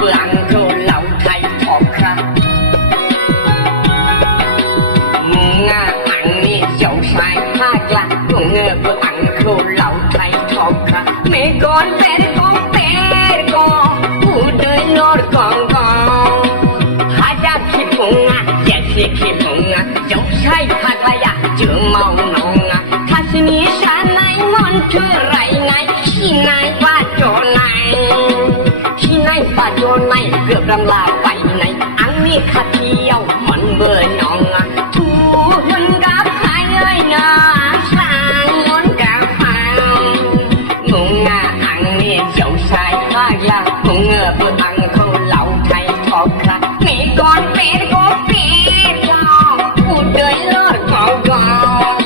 bữa ăn khô lẩu thay thọ khăn ăn mi dầu sai thác là bữa ăn khô lẩu thay thọ khăn mẹ conผู้เดินนอนกองหาจับขี้พุงแยกเสียขี้พุงจบใช้ผักระยะเจอเมานองถ้าสิมีฉันในมันคือไรไงที่ไหนว่าโจรไหนที่ไหนว่าโจรไหนเกือบรำลาไปไหนอันนี้ข้าเที่ยวมันเบื่อน้องทูมันกับใครนะสร้างมันกับฟังงงอันนี้เจ้าชายภาคยาบนอังเขาเหล่าไทยทอกครามีก่อนเป็นก็ปีลองพูดเดินเลิศกอง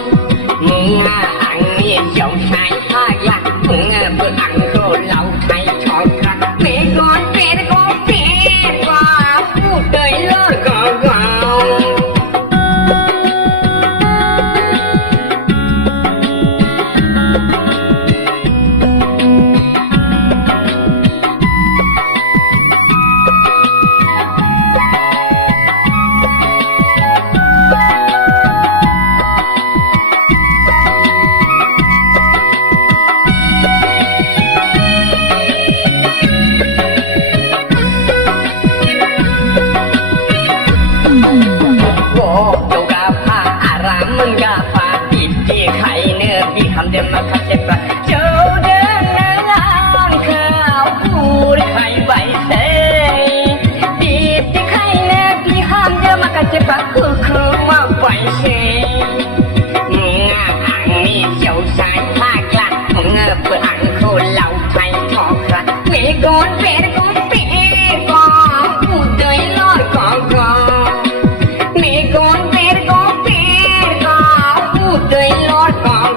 มึงอังนี่เจ้าชายภาคยาบนอังเขาเหล่าไทยทอกครามีก่อนเป็นก็ปีลองพูดเดินเลิศกองมึงกาพาติดที่ไข่เนื้อพี่คำเดิมมาคัดเจ็บปะเจ้าเดินนางข้าวพูดไข่ใบเสยติดที่ไข่เนื้อพี่คำเดิมมาคัดเจ็บปะคือมาใบเสยมึงอังนี่เจ้าชายภาคกลางมึงเปิดอังโคเหล่าไทยทอกครามีก้อนเป็นก้อนปีก้อนพูดเดินลอยก้อนมีก้อนเป็นก้อนปีเดินลอดกอง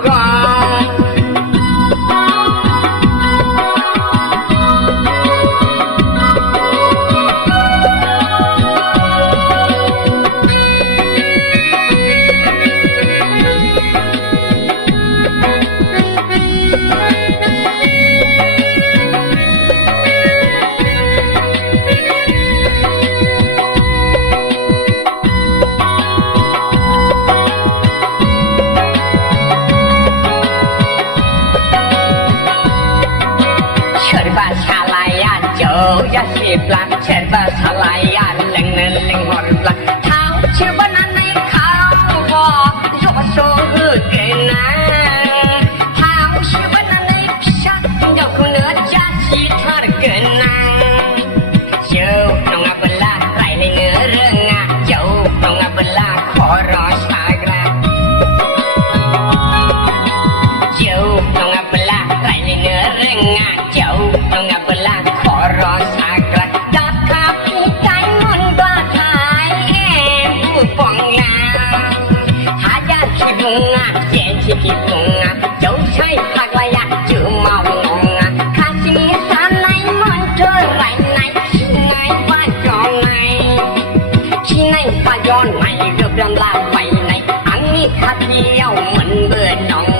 ยาสีปลาเช็ดบาสลายยาเล็งเล็งหอดปลาเท้าเชื่อว่านั้นในเขาก็โยกโซ่เกินนะเท้าเชื่อว่านั้นในพิชายกเนื้อจะชีทอดเกินนะเจ้าน้องอับลาไรในเนื้อเรื่องเจ้าน้องอับลาขอรอชากระเจ้าน้องอับลาไรในเนื้อเรื่องเจ้าน้องอับลารอชากระดับขับที่ใจมันกล้าทายผู้ปองงาหายาขี้บุงเย็นขี้บุงเจ้าใช้ผักระยะจือเมางงข้าสิมีสารในมันเธอไรในที่ไหนว่าจองไหนที่ไหนว่าย้อนไหนเรือบรำลาไปไหนอันนี้ข้าเที่ยวมันเบื่อน้อง